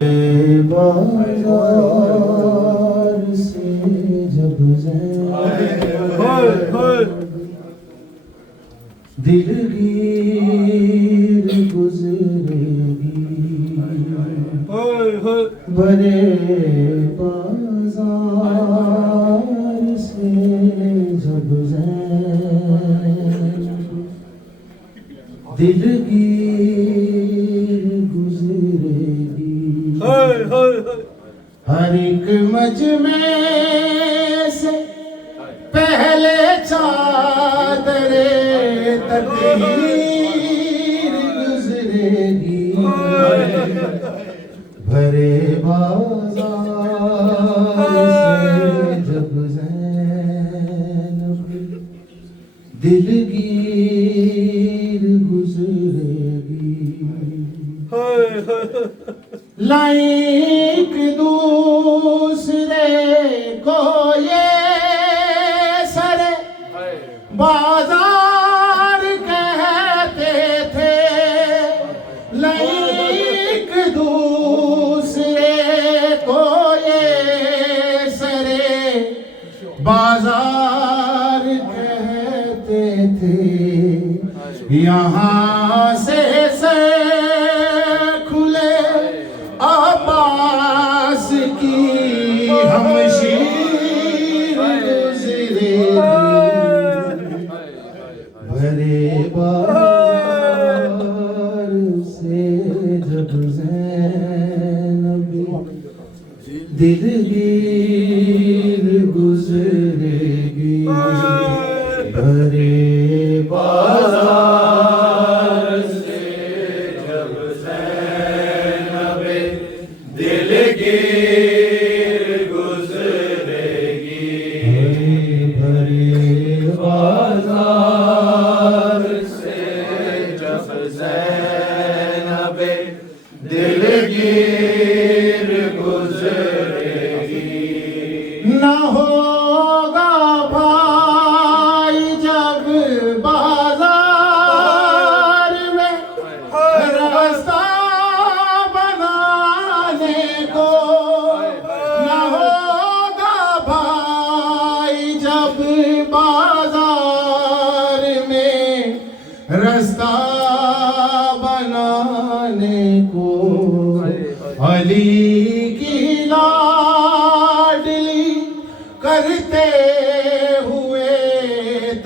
बाजार से जब दिलगीर गुजरेगी बड़े बाजार से जब दिलगीर गुजरेगी हर एक मजमे से पहले चादरे तकदीर गुजरेगी भरे बाजार से जब ज़ैनब दिलगीर गुजरेगी लाइक दूसरे को ये सरे बाजार कहते थे लाइक दूसरे को ये सरे बाजार कहते थे यहाँ से अब्बास की हमशीर गुजरेगी भरे बाजार से जब ज़ैनब दिलगीर गुजरेगी भरे बाजार से जब ज़ैनब दिलगीर गुजरेगी भरे बाजार से जब ज़ैनब दिलगीर गुजरेगी ना होगा भाई जब बाजार में रास्ता बनाने को ना होगा भाई जब बाजार में रास्ता बनाने को अली की लाडली करते हुए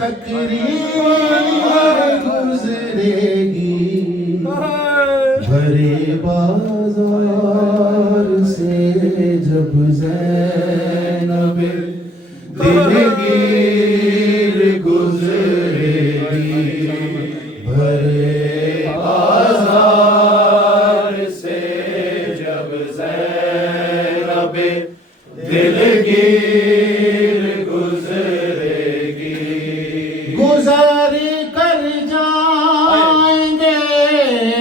तकरीर गुजरेगी भरे बाजार से जब ज़ैनब दिलगीर गुजरेगी भरे बाजार से जब ज़ैनब दिलगीर गुजरेगी गुजर कर जाएंगे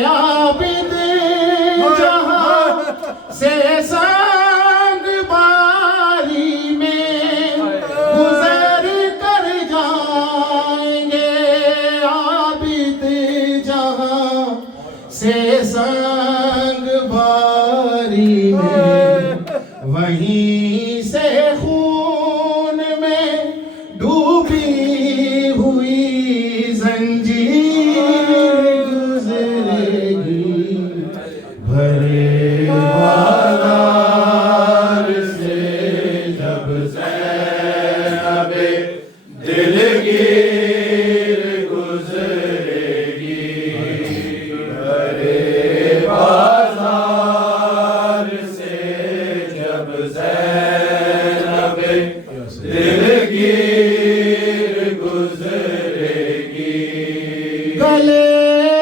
आबिद जहां से संग बारी में गुजर कर जाएंगे आबिद जहां से संग बारी में वहीं से खून में डूबी हुई जंजीर गुजरेगी भरे बाजार से जब ज़ैनब दिलगीर गुजरेगी भरे बाजार से जब ज़ैनब दिलगीर गुजरेगी गले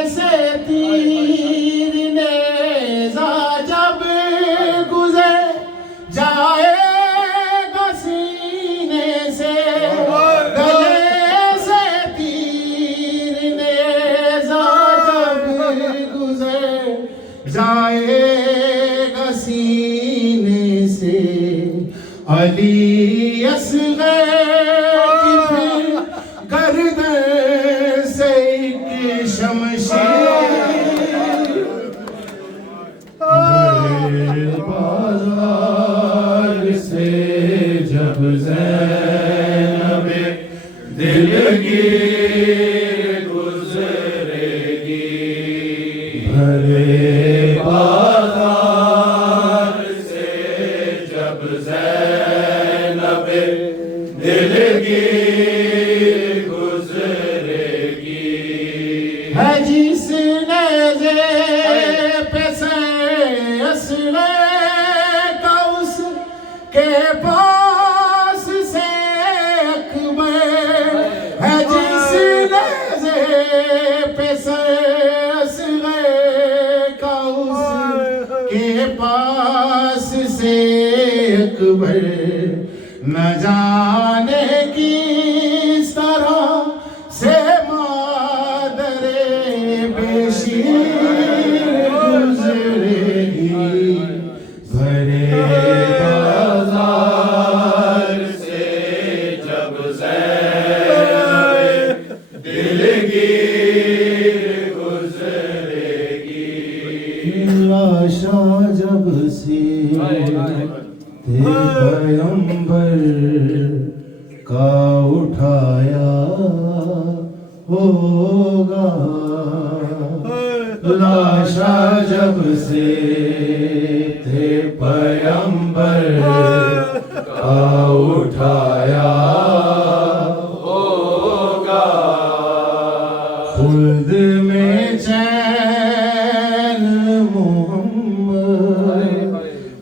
से तीर नेज़ा जब गुजर जाएगा सीने से गले से तीर नेज़ा जब गुजर जाएगा सीने से अली असग़र की फिर गर्दन से एक शमशीर असग़र का उसके पास से अकबर है, जिस नेज़े पे सर असग़र का उसके पास से अकबर न जाने किस तरह से मादरे बेशीर गुज़रेगी, भरे बाज़ार से जब ज़ैनब दिलगीर गुज़रेगी। लाशा जब से पैगंबर का उठाया होगा, लाशा जब से थे पैगंबर का उठाया होगा, खुद में चैन मोहम्मद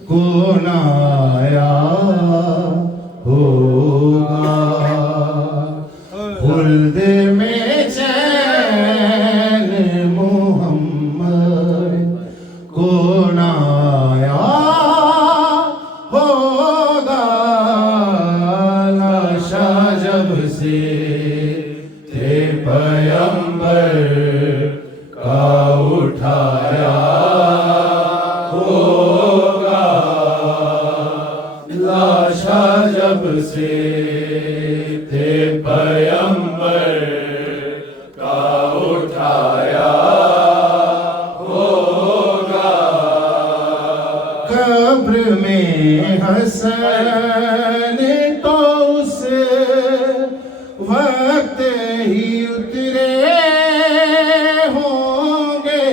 को नाया होगा, खुल्द में चैन मोहम्मद को नाया होगा, लाशा जब से थे पैगंबर का उठाया होगा, लाशा जब से थे पैगंबर का उठाया होगा, कब्र में हसन तो उस वक्त ही उतरे होंगे,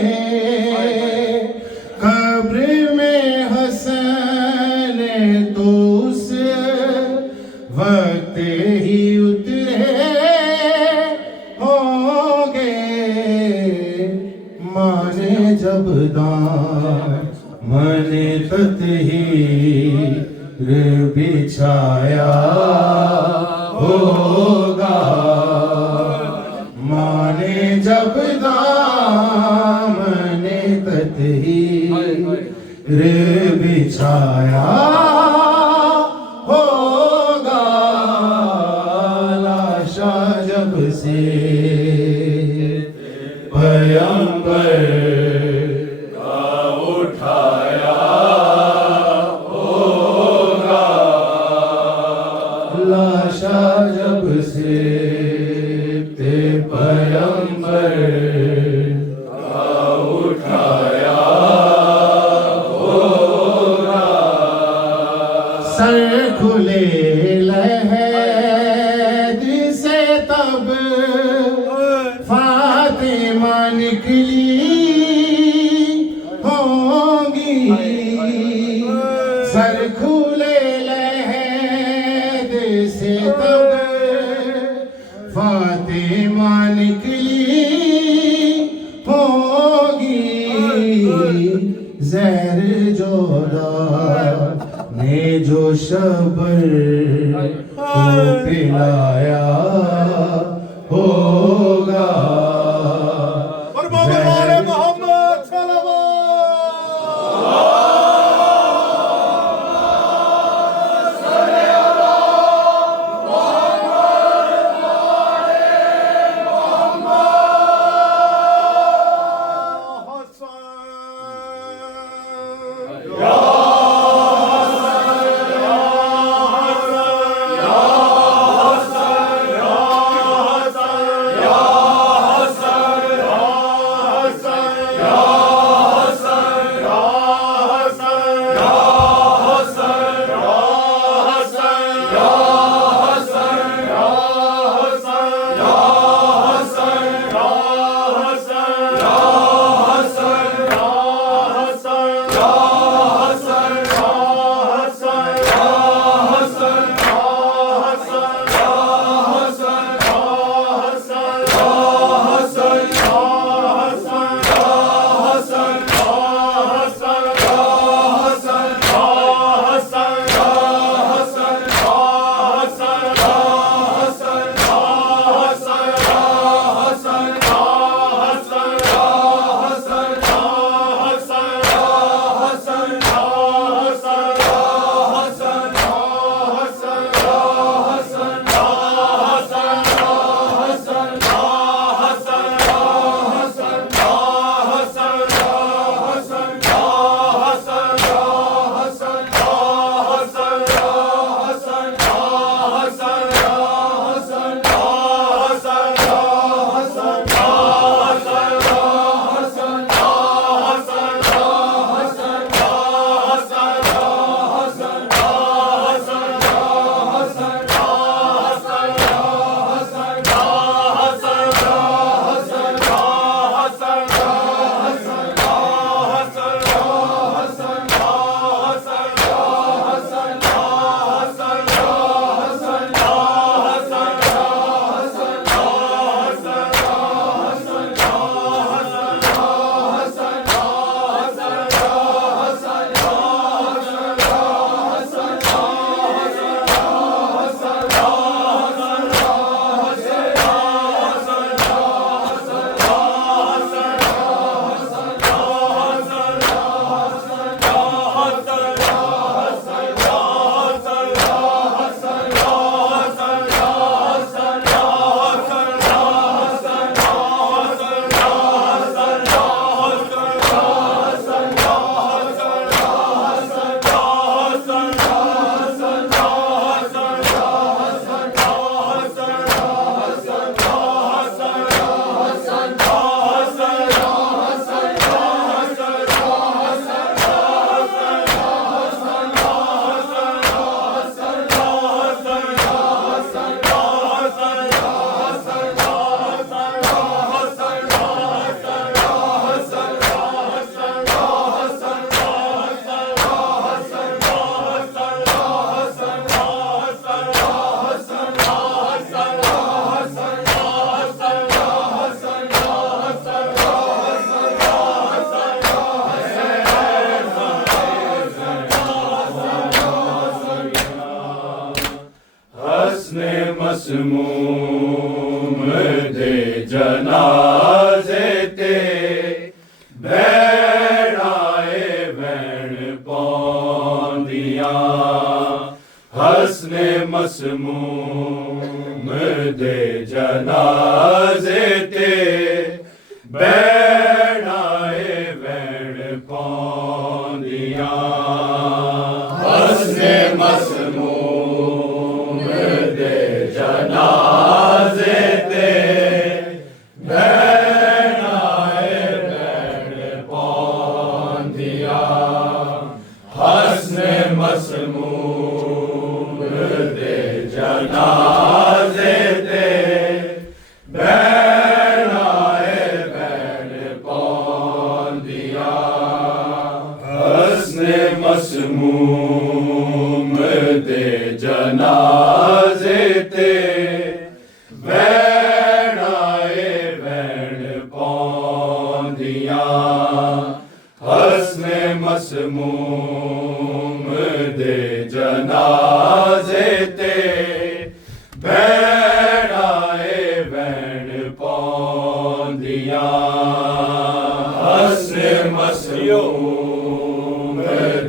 कब्र में हसन तो उस वक्त ही उतरे होंगे, माने जब दान मने तत्हीर बिछाया होगा, माने जब दामने तत्हीर बिछाया होगा, लाशा जब से पैगंबर का उठाया होगा, लाशा जब से ते पैगंबर का उठाया होगा, सर खुले लहद से तब फातिमा निकली होंगी, सर खुले लहद से तब फातिमा निकली होगी, ज़हर जोदा ने जो शबर को पिलाया होगा, और मोहम्मद मोहम्मद मसमूम दे जनाजे ते बैराए वैन पौंदियां हसने मसमूम दे जनाजे ते बैराए वैन पौंदियां हसने मसमूम दे जनाजे ते बैराए वैन पौंदियां हसने मसमूम दे जनाजे ते बैराए वैन पौंदियां हसने मसमूम दे जनाजे ते बैराए वैन पौंदियां हसने मसमूम दे जनाजे ते बैराए वैन पौंदियां हसने मसमूम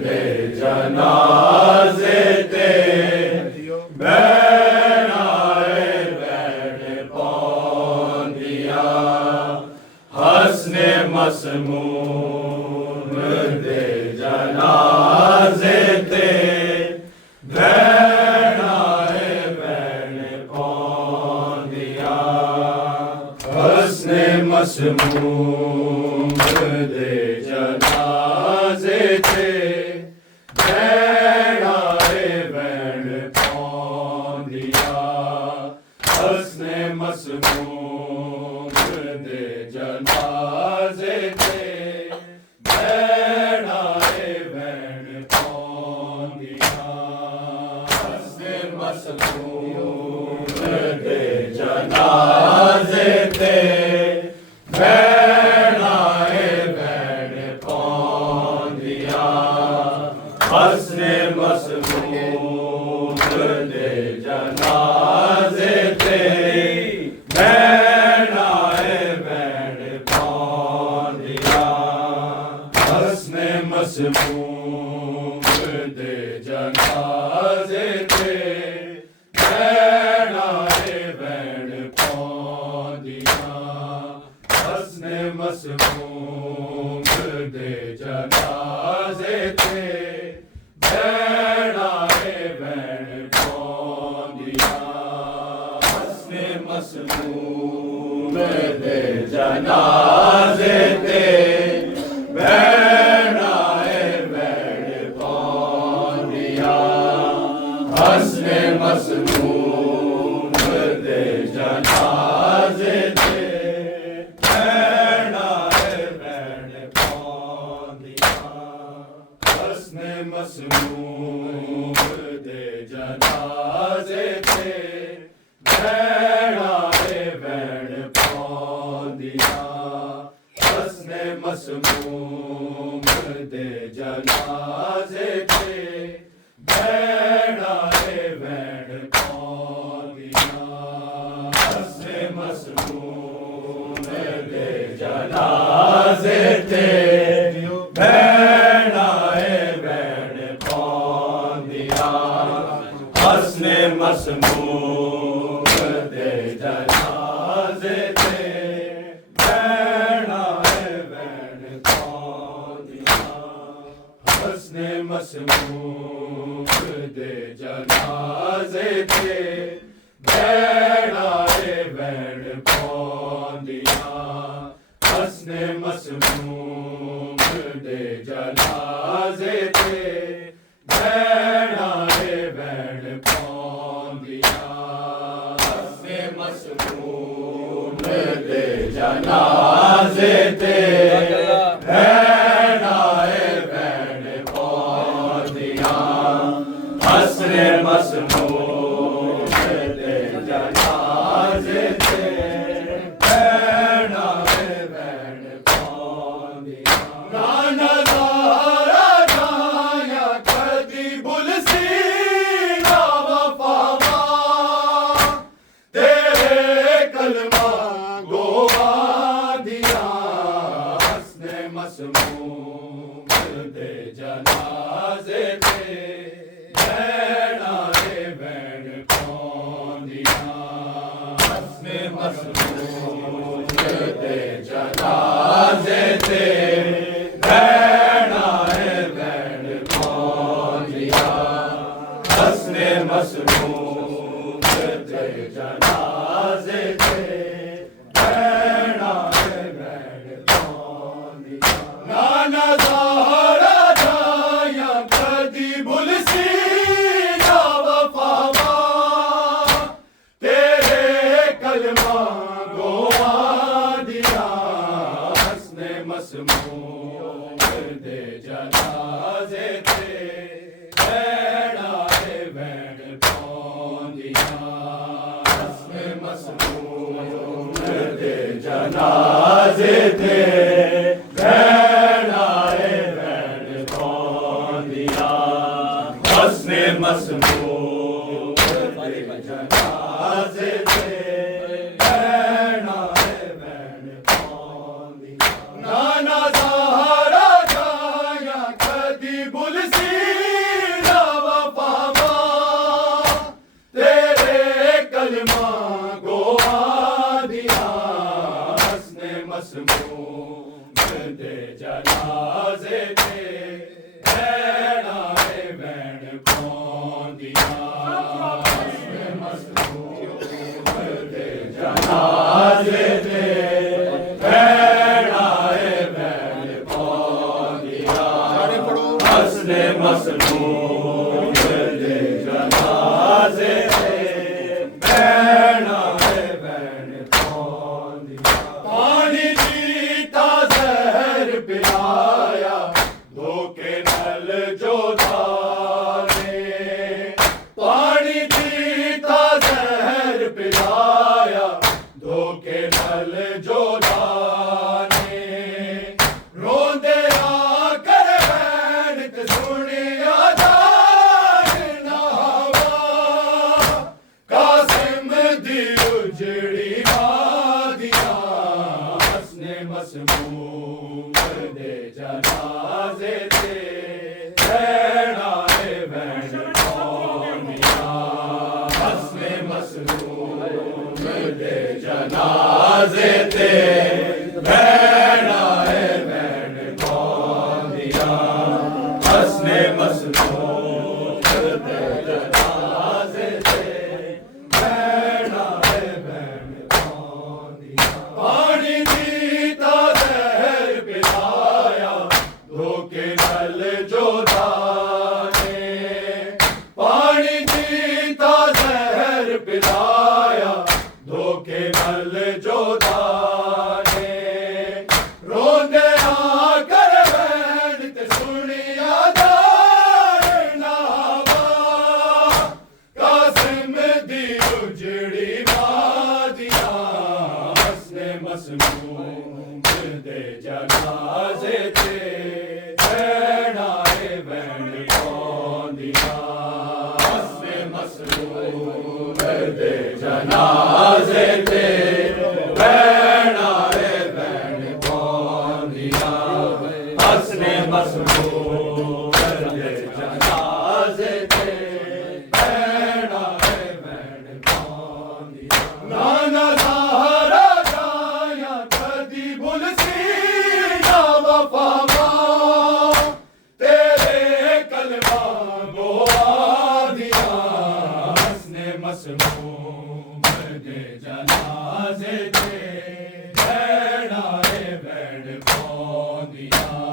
दे जनाजे ते बैराए वैन पौंदियां हसने मसमूम दे जनाजे ते बैराए वैन पौंदियां हसने मसमूम दे जनाजे ते बैराए वैन पौंदियां हसने मसमूम दे जनाजे ते बैराए वैन पौंदियां हसने मसमूम दे जनाजे ते बैराए वैन पौंदियां हसने मसमूम दे जनाजे ते बैराए वैन पौंदियां हसने मसमूम दे जनाजे ते बैराए वैन पौंदियां हसने मसमूम दे जनाजे ते बैराए वैन पौंदियां हसने मसमूम दे जनाजे ते बैराए वैन पौंदियां हसने मसमूम दे जनाजे ते बैराए वैन पौंदियां हसने मसमूम दे जनाजे ते बैराए वैन पौंदियां हसने मसमूम दे जनाजे ते बैराए वैन पौंदियां हसने मसमूम दे जनाजे ते बैराए वैन पौंदियां हसने मसमूम दे जनाजे ते बैराए वैन पौंदियां हसने मसमूम दे जनाजे ते बैराए वैन पौंदियां हसने मसमूम दे जनाजे ते बैराए वैन पौंदियां हसने मसमूम दे जनाजे ते बैराए वैन पौंदियां हसने मसमूम दे जनाजे ते बैराए वैन पौंदियां ना नज़ारा जाया कदी बुलसी ना वफावा जनाजे ते भैणा रे भैण पौंदियां हस्ने मसरूर दे जनाजे ते भैणा रे भैण पौंदियां हस्ने मसरूर दे जनाजे ते भैणा रे भैण पौंदियां नाना ज़हरा जाया कदी बुलसी ना वफावा तेरे कलमा गोवा दिया हस्ने मसमूम दे जनाजे ते भैणा रे भैण पौंदियां हस्ने मसमूम दे जनाजे ते भैणा रे भैण पौंदियां हस्ने मसमूम दे जनाजे ते भैणा रे भैण पौंदियां नाना ज़हरा जाया कदी बुलसी ना वफावा तेरे कलमा गोवा दिया हस्ने मसमूम दे जनाजे ते भैणा रे भैण पौंदियां हस्ने मसमूम दे जनाजे ते भैणा रे भैण पौंदियां हस्ने मसमूम दे जनाजे ते भैणा रे भैण पौंदियां पानी पीता जहर पिलाया धोखे नल जोदाने पानी पीता जहर पिलाया धोखे नल जोदाने रोंदे आकर भैण ते सुनिया जाने ना हवा कासिम दी उजड़ी वादियां हस्ने मसमूम दे जनाजे ते भैणा रे भैण पौंदियां हस्ने मसमूम दे जनाजे ते भैणा रे भैण पौंदियां हस्ने मसमूम दे जनाजे ते भैणा रे भैण पौंदियां पानी पीता जहर पिलाया धोखे नल जोदाने पानी पीता जहर पिलाया धोखे नल जोदाने रोंदे आकर भैण ते सुनिया जाने ना हवा कासिम दी उजड़ी वादियां हस्ने मसमूम दे जनाजे ते भैणा रे भैण पौंदियां हस्ने मसमूम दे जनाजे ते भैणा रे भैण पौंदियां हस्ने मसमूम दे जनाजे ते भैणा रे भैण पौंदियां नाना ज़हरा जाया कदी बुलसी ना वफावा तेरे कलमा गोवा दिया हस्ने मसमूम दे जनाजे ते भैणा रे भैण पौंदियां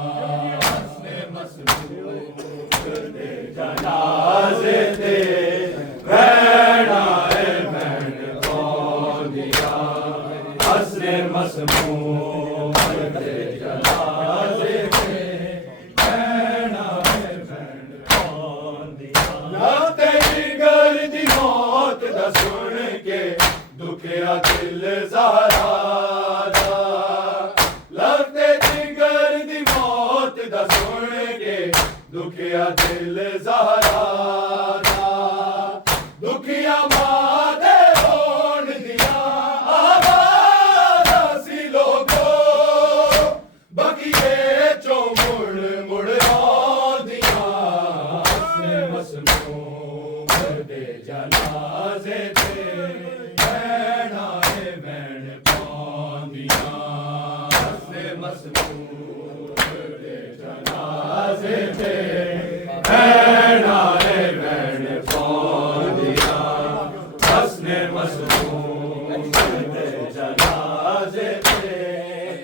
हस्ने मसमूम दे जनाजे ते भैणा रे भैण पौंदियां हस्ने मसमूम दे जनाजे ते भैणा रे भैण पौंदियां ना तेरी गल दी मौत दा सुन के दुखिया दिल ज़हरा दा लगते जिगर दी मौत दा सुन के दुखिया दिल ज़हरा दा दुखिया मां दे रोण दिया आवाज़ सी लोगो बगिए चो मुड़ मुड़ आंदियां जनाजे ते भैणा ए भैण पांदियां हसने मसरूर दे जनाजे ते भैणा ए भैण पांदियां हसने मसरूर दे जनाजे ते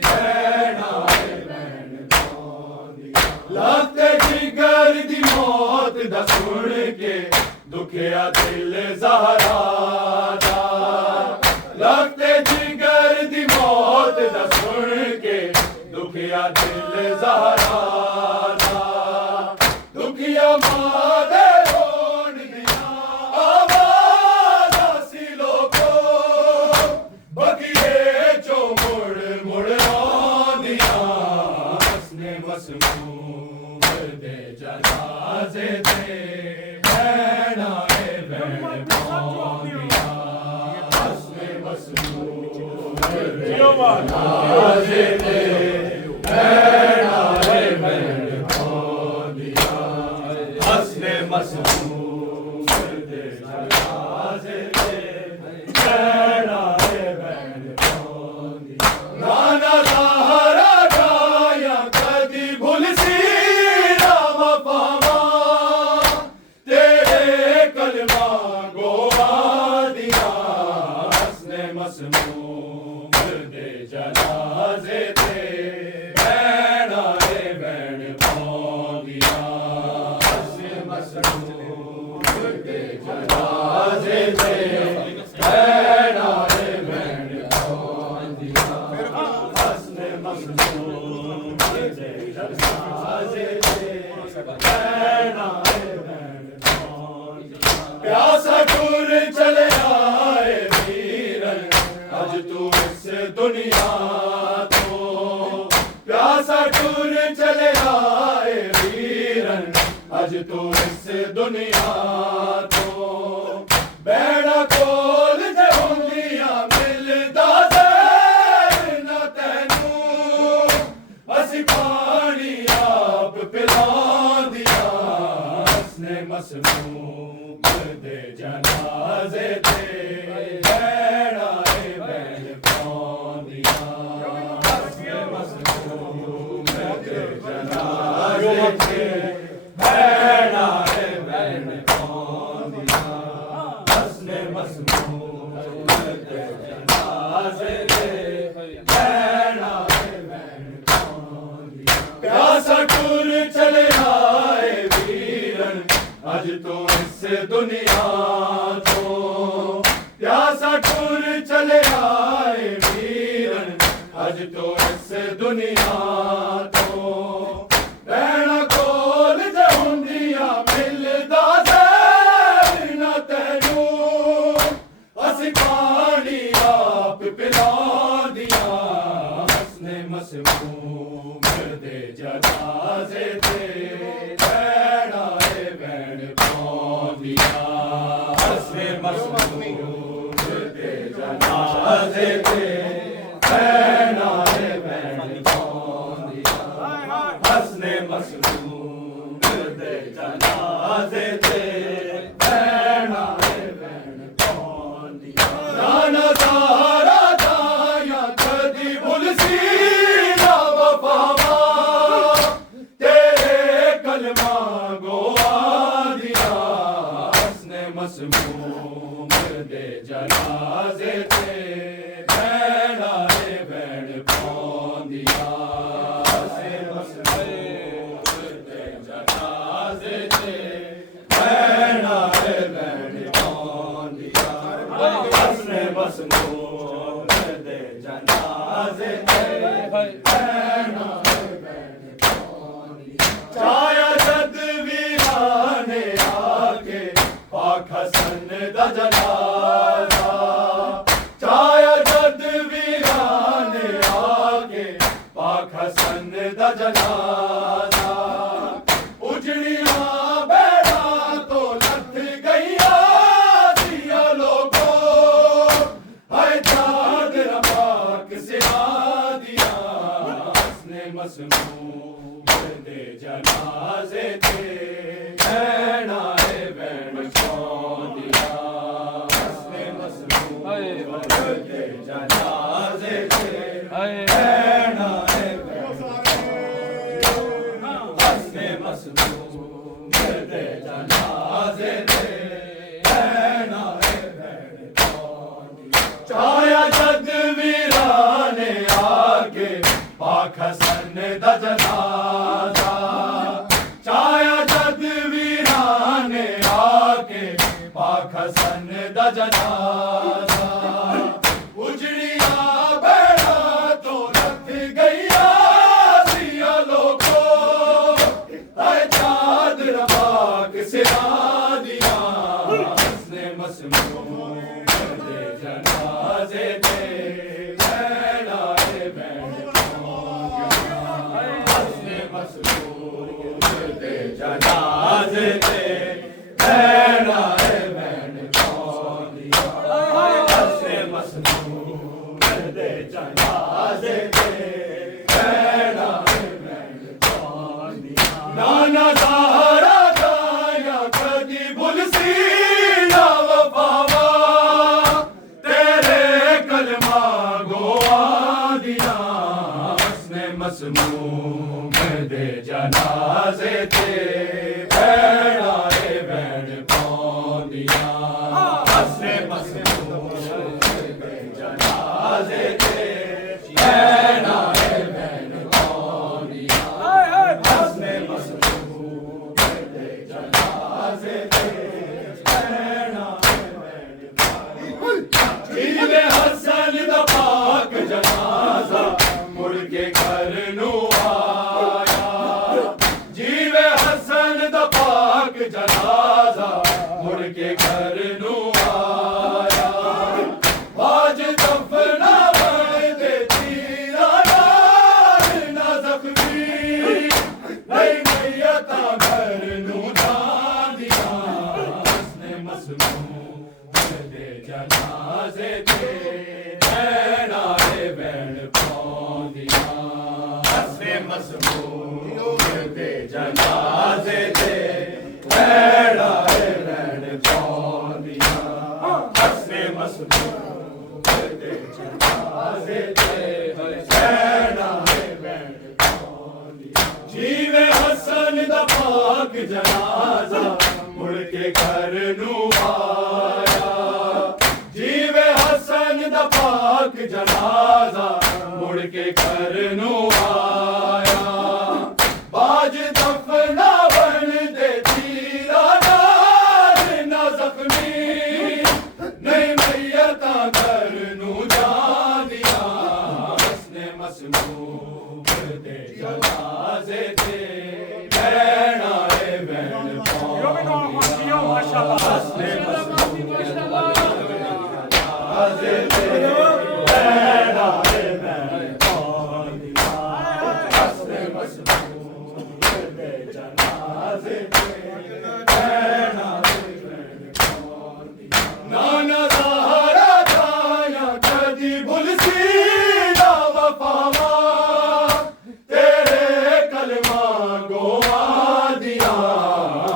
भैणा ए भैण पांदियां लगते जिगर दी मौत दा सुन के दुखिया दिल ज़हरा दा लगते जिगर दी मौत दा सुन के दुखिया दिल ज़हरा दा दुखिया मां दे रोण दियां आवाज़ां सी लोको बगिए चो मुड़ मुड़ आंदियां हसने मसरूर दे जनाजे ते भैणा ए भैण पांदियां हसने मसरूर दे जनाजे ते भैणा ए भैण पांदियां हसने मसरूर दे जनाजे ते भैणा ए भैण पांदियां गाना ज़हरा गाया कदी भुल सी राम पावा तेरे कलमा गोवा दिया हसने मसरूर दे जनाजे ते भैणा ए भैण पांदियां हसने मसरूर दे जनाजे ते भैणा ए भैण पांदियां हसने मसरूर दे जनाजे ते भैणा ए भैण पांदियां प्यासा टूर चले आए वीरन अज तू इस दुनिया तो प्यासा टूर चले आए वीरन अज तू इस दुनिया तो बैणा कोल जे हुंदियां मिलदा ज़हर ना तैनू असी पानी आप पिलांदियां हसने मसरूर दे जनाजे ते भैणा ए भैण पांदियां हसने मसरूर दे जनाजे ते भैणा ए भैण पांदियां हसने मसरूर दे जनाजे ते भैणा ए भैण पांदियां प्यासा टूर चले आए वीरन अज तो इस दुनिया तो प्यासा टूर चले आए वीरन अज तो इस दुनिया तो भैणा कोल जे हुंदियां मिलदा ज़हर ना तैनू असी पानी आप पिलांदियां हसने मसरूर दे जनाजे ते भैणा ए भैण पांदियां हसने मसरूर दे जनाजे ते भैणा ए भैण पांदियां हसने मसरूर दे जनाजे ते भैणा ए भैण पांदियां नाना ज़हरा गाया कदी भुल सी राम पावा तेरे कलमा गोवा दिया हसने मसरूर दे जनाजे ते भैणा ए भैण पांदियां हसने मसरूर दे जनाजे ते भैणा ए भैण पांदियां हसने मसरूर दे जनाजे ते भैणा ए भैण पांदियां छाया जद वीराने आके पाक हसन दा जनाजा छाया जद वीराने आके पाक हसन दा जनाजा उजड़ियां बैठा तो लथ गईया दिया लोगो हाय चादर पाक से आ दिया हसने मसरूर दे जनाजे ते भैणा ए भैण पांदियां जनाजे ते भैणा चाया जद वीराने आके पाक हसन दा जनाजा चाया जद वीराने आके पाक हसन दा जनाजा उजड़िया बेड़ा तो लथ गईया सिया लोगो ताए चादर पाक सिरा दिया हसने मसमूम दे जनाजे ते भैणा भैण हसने मसमूम दे जनाजे ते भैणा भैण हसने मसमूम दे जनाजे ते भैणा भैण नाना ज़हरा गाया कदी भुल सी ना वफावा तेरे कलमा गोआ दिया हसने मसमूम दे जनाजे ते भैणा भैण पौंदिया हसने मसमूम दे जनाजे ते भैणा भैण पौंदिया हसने मसमूम दे जनाजे ते भैणा भैण जीवे हसन दा पाक जनाजा मुड़ के घर नू आया जीवे हसन दा पाक जनाजा मुड़ के घर नू आया आज दफना बन दे तीरा नाल ना जख्मी नहीं मैयता घर नू जान दिया हसने मसमूम दे जनाजे ते भैणा भैण पौंदिया हसने मसमूम दे जनाजे ते भैणा भैण पौंदिया हसने मसमूम दे जनाजे ते भैणा भैण पौंदिया जीवे हसन दा पाक जनाजा मुड़ के घर नू आया जीवे हसन दा पाक जनाजा मुड़ के घर नू आया बाज दफना बन दे तीरा नाल ना जख्मी नहीं मैयता घर नू जान दिया हसने मसमूम दे जनाजे ते भैणा भैण पौंदिया हसने मसमूम दे जनाजे ते भैणा भैण पौंदिया हसने मसमूम दे जनाजे ते भैणा भैण पौंदिया नाना ज़हरा गाया कदी भुल सी ना वफावा तेरे कलमा गोआ दिया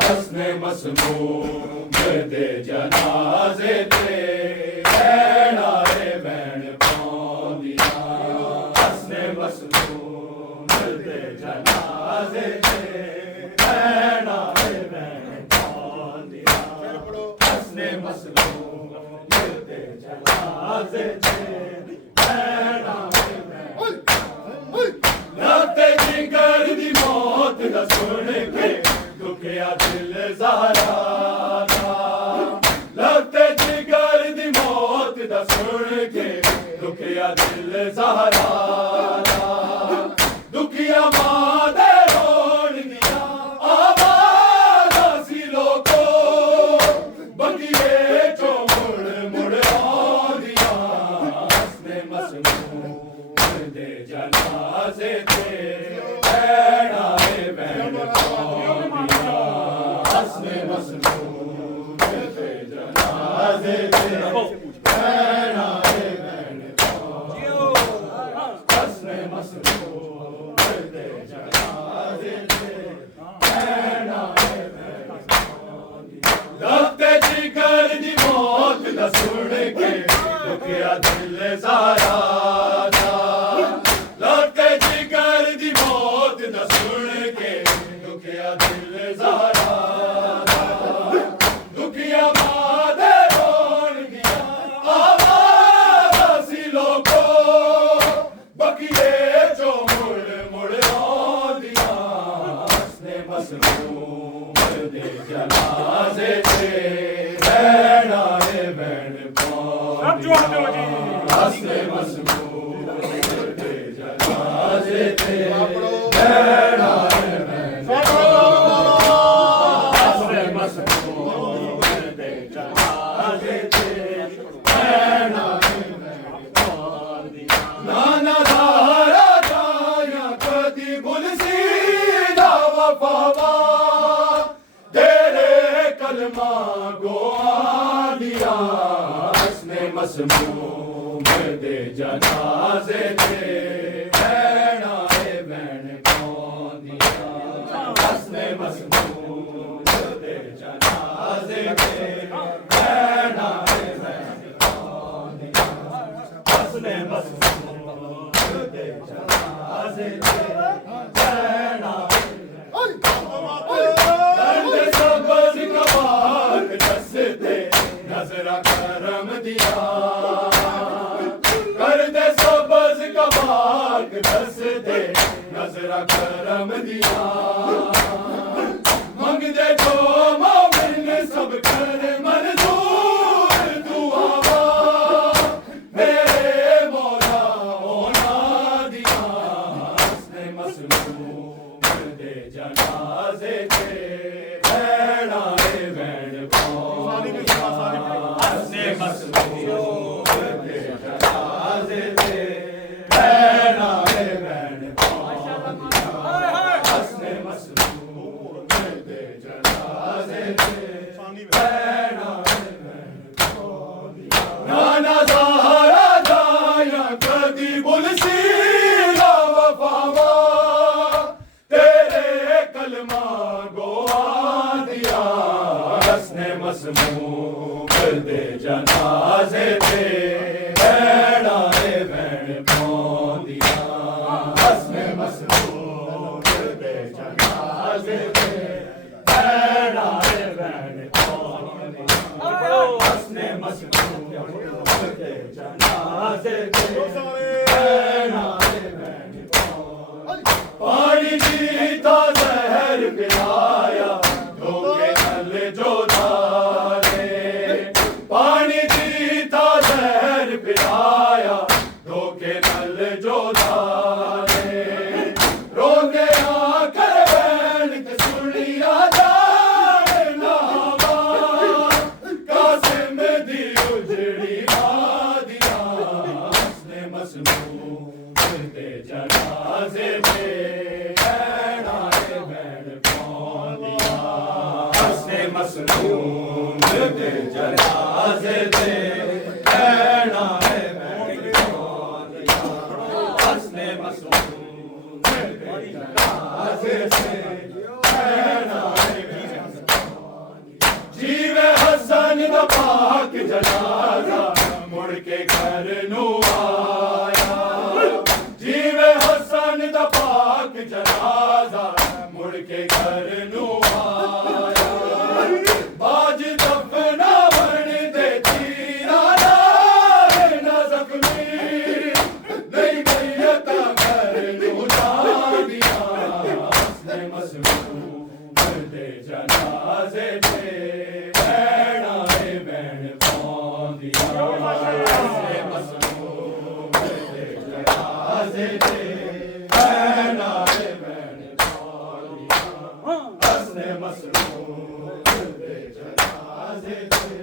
हसने मसमूम दे जनाजे ते भैणा भैण पौंदिया हसने मसमूम दे जनाजे ते भैणा भैण पौंदिया हसने मसमूम दे जनाजे ते भैणा भैण लते जिगर दी मौत दा सुन के दुखिया दिल ज़हरा दा लते जिगर दी मौत दा सुन के दुखिया दिल ज़हरा दा दुखिया मां दे रोण दिया आवाज़ सी लोको बगिए चो मुड़ मुड़ आंदिया हसने मसमूम दे जनाजे ते भैणा भैण पौंदिया हसने मसमूम दे जनाजे ते भैणा भैण पौंदिया हसने मसमूम दे जनाजे ते भैणा भैण पौंदिया लते जिगर दी मौत दा सुन के दुखिया दिल ज़हरा दा लते जिगर दी मौत दा सुन के दुखिया दिल ज़हरा दा जनाजे ते रहना है बैन पांदिया हस्ने मसमूम दे जनाजे ते रहना है बैन हस्ने मसमूम दे जनाजे ते रहना है बैन पांदिया नाना धारा जाया कदी भूल सी वफावा तेरे कलमा गो आलिया हस्ने मसमूम दे जनाजे ते रहना है बैन पांदिया हस्ने मसमूम दे जनाजे ते रहना है बैन पांदिया हस्ने मसमूम दे जनाजे ते रहना नजरा करम दिया कर दे सबज का बाग दस दे नजरा करम दिया मंग दे जो मोमिन सब कर मंजूर दुआवा मेरे मौला होना दिया हस्ने मसलूम दे जनाजे ते रहना है बैन पांदिया हस्ने मसलूम दे जनाजे ते रहना है बैन पांदिया हस्ने मसलूम दे जनाजे ते रहना है बैन पांदिया नाना ज़हरा जाया कदी भूल सी वफावा तेरे कलमा गो आदिया हस्ने मसमूम दे जनाजे ते रहना है बैन पांदिया हस्ने मसमूम दे जनाजे ते रहना है बैन पांदिया हस्ने मसमूम दे जनाजे ते रहना है बैन पांदिया पानी पीता जहर पिलाया धोखे नल जो धारे पानी पीता जहर पिलाया धोखे नल जो धारे रोगे आकर बैन के सुनिया जाने नावा कासिम दी उजड़ी वादिया हस्ने मसलूम दे जनाजे ते रहना है बैन पांदिया हस्ने मसलूम दे जनाजे ते रहना है बैन पांदिया हस्ने मसलूम दे जनाजे ते रहना है बैन पांदिया जीवे हसन दा पाक जनाजा मुड़ के घर नू आया जीवे हसन दा पाक जनाजा मुड़ के घर नू आया बाज दफना बन दे तीरा ना जख्मी नहीं मैयता घर नू जा दिया हस्ने मसलूम दे जनाजे ते रहना है बैन पांदिया हस्ने मसलूम दे जनाजे ते रहना है बैन पांदिया हस्ने मसलूम दे जनाजे ते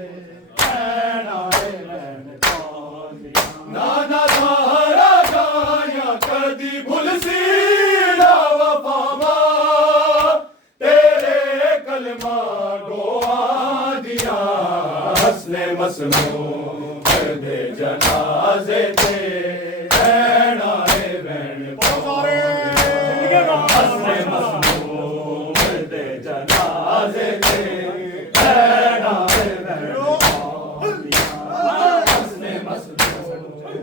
रहना है बैन पांदिया नाना ज़हरा जाया कदी भूल सी वफावा तेरे कलमा गो आदिया हस्ने मसलूम दे जनाजे ते रहना है बैन पांदिया हस्ने मसलूम दे जनाजे ते रहना है बैन पांदिया हस्ने मसलूम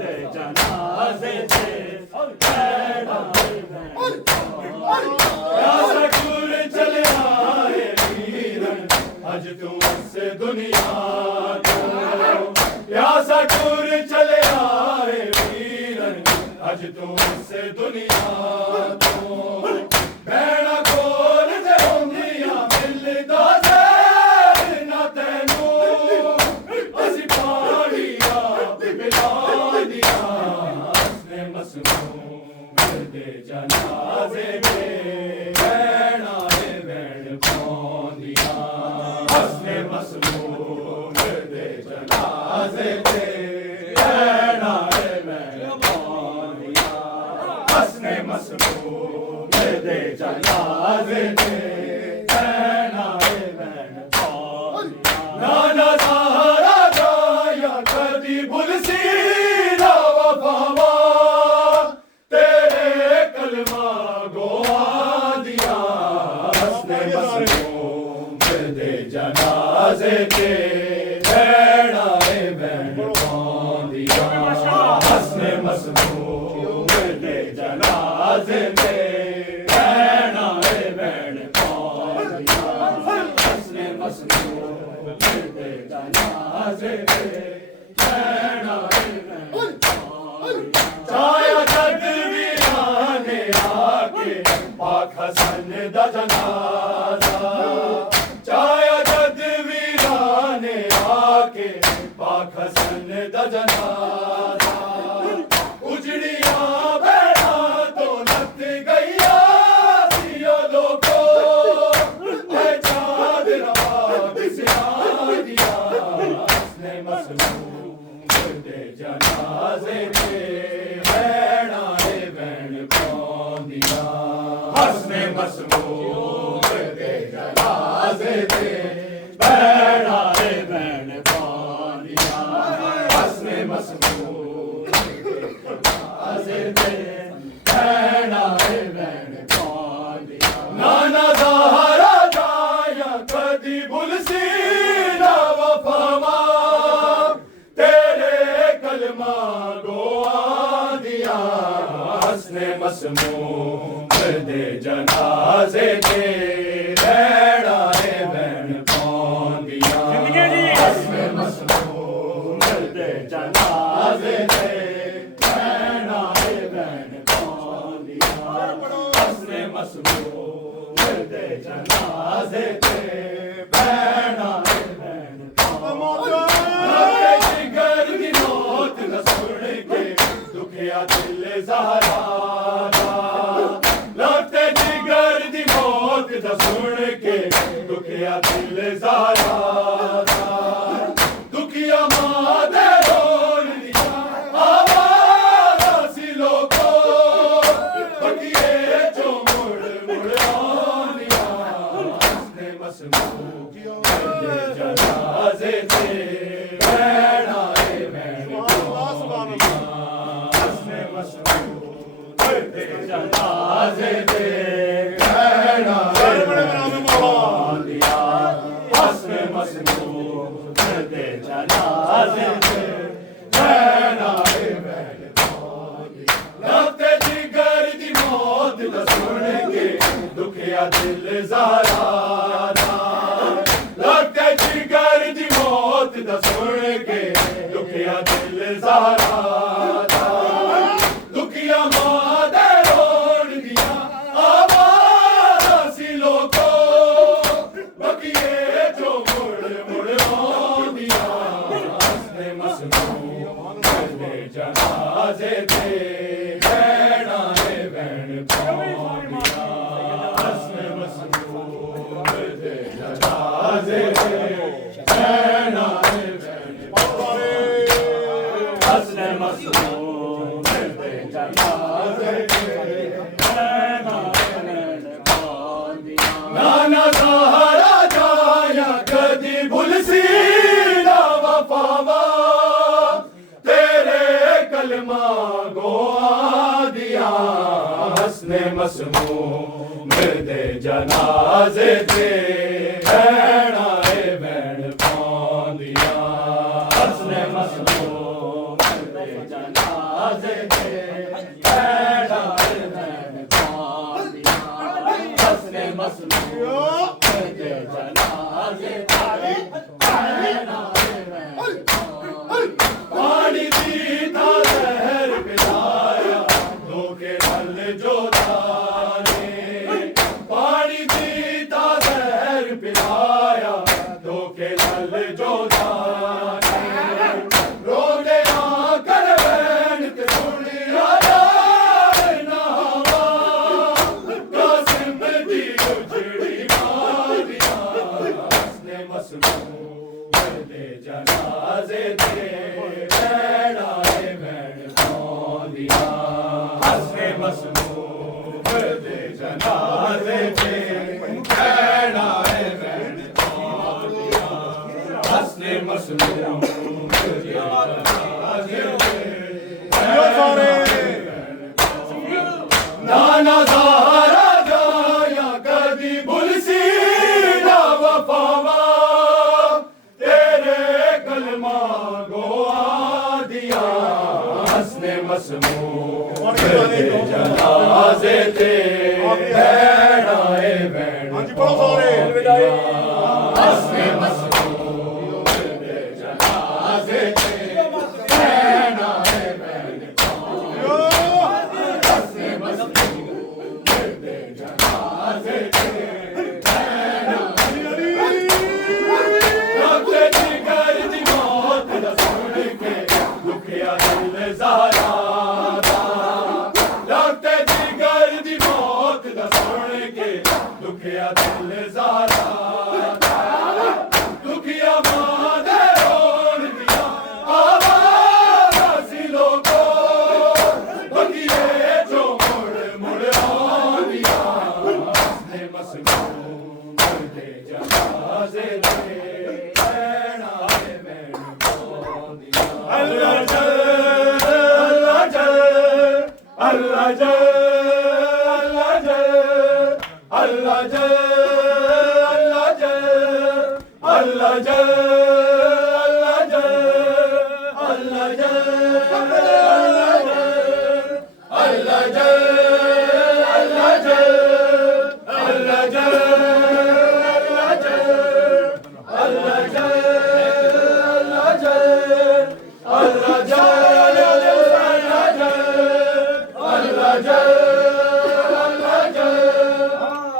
दे जनाजे ते रहना है बैन पांदिया सकुर चले आए वीरन अज तू से दुनिया को प्यासा टूर चले आए वीरन अज तू से दुनिया को बैना कोल दे होंदिया मिलदा से हस्ने मसमूम दे जनाजे थे रहना है मैंने कौन दिया हस्ने मसमूम दे जनाजे थे रहना है मैंने कौन दिया नाना सहारा जाया कदी भुलसी ना वफावा तेरे कलमा गोवा दिया हस्ने मसमूम दे जनाजे के रहना है मैंने कौन दिया हस्ने मसमूम दे जनाजे के रहना है मैंने कौन दिया हस्ने मसमूम दे जनाजे के रहना है मैंने कौन दिया छाया तदवीराने आके पाक हसन दा जनाजा छाया तदवीराने आके पाक हसन दा जनाजा उजड़िया बैठा तो लत गईया सियो लोको ऐ चाँद रवा बिसरा दिया हस्ने मसमूम दे जनाजे के रहना है मैंने कौन दिया हस्ने मसमूम दे जनाजे के रहना है मैंने कौन दिया हस्ने मसमूम दे जनाजे के रहना है मैंने कौन दिया नाना सहारा जाया कदी भुलसी ना वफावा तेरे कलमा गोवा दिया हस्ने मसमूम दे जनाजे के रहना है मैंने कौन दिया हस्ने मसमूम दे जनाजे के रहना है मैंने कौन दिया हस्ने मसमूम दे जनाजे के रहना है मैंने लौटे जिगर दी मौत न सुन के दुखिया दिल ज़हरा लौटे जिगर दी मौत न सुन के दुखिया दिल ज़हरा दुखिया मां दे रोन दिया आवाज़ सी लोको बकिए जो मुड़ मुड़ आनिया हस्ने मसमूम दे जनाजे थे रहना है मैंने कौन दिया हस्ने मसमूम दे जनाजे थे रहना है मैंने कौन दिया हस्ने मसमूम दे जनाजे थे रहना है मैंने कौन दिया लौटे जिगर दी मौत न सुन के दुखिया दिल ज़हरा लौटे जिगर दी मौत न सुन के दुखिया दिल ज़हरा दुखिया मां दे रोन दिया आवाज़ सी लोको बकिए जो मुड़ मुड़ आनिया हस्ने मसमूम दे जनाजे थे रहना है मैंने कौन दिया हस्ने मसमूम दे जनाजे थे रहना है मैंने कौन हस्ने मसमूम दे जनाजे थे रहना है मैंने कौन दिया नाना सहारा जाया कदी भुलसी ना वफावा तेरे कलमा गोवा दिया हस्ने मसमूम दे जनाजे थे रहना है मसमूम दे जनाजे दे भैड़ा है भैड़ पौंदिया हसने मसमूम दे जनाजे दे भैड़ा है भैड़ पौंदिया हसने मसमूम दे जनाजे दे नाना सहारा जाया कदी बुलसी ना वफावा तेरे कलमा गोआ दिया हसने मसमूम दे जनाजे ते भैड़ा है भैड़ हसने मसमूम दे जनाजे ते भैड़ा है भैड़ हसने मसमूम दे जनाजे ते लगते जिगर दी मौत दा सुन के दुखिया दिल ज़ारा लगते जिगर दी मौत दा सुन के दुखिया दिल ज़ारा दुखिया मां दे रोन दिया आवाज़ सी लोगो बगिए जो मुड़ मुड़ आंदिया हसने मसमूम दे जनाजे दे भैड़ा है भैड़ पौंदिया अल्लाह जल अल्लाह जल अल्लाह जल अल्लाह जल अल्लाह जल अल्लाह जल अल्लाह जल अल्लाह जल अल्लाह जल अल्लाह जल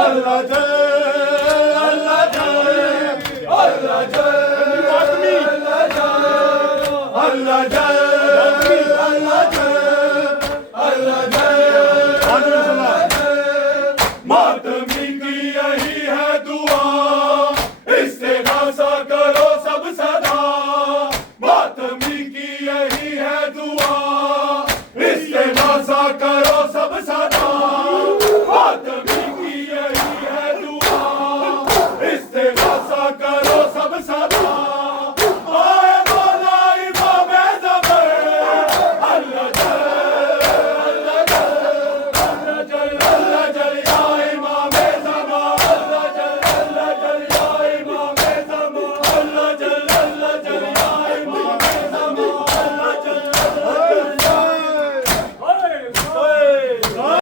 अल्लाह जल अल्लाह जल अल्लाह जल अल्लाह जल अल्लाह जल अल्लाह मातमी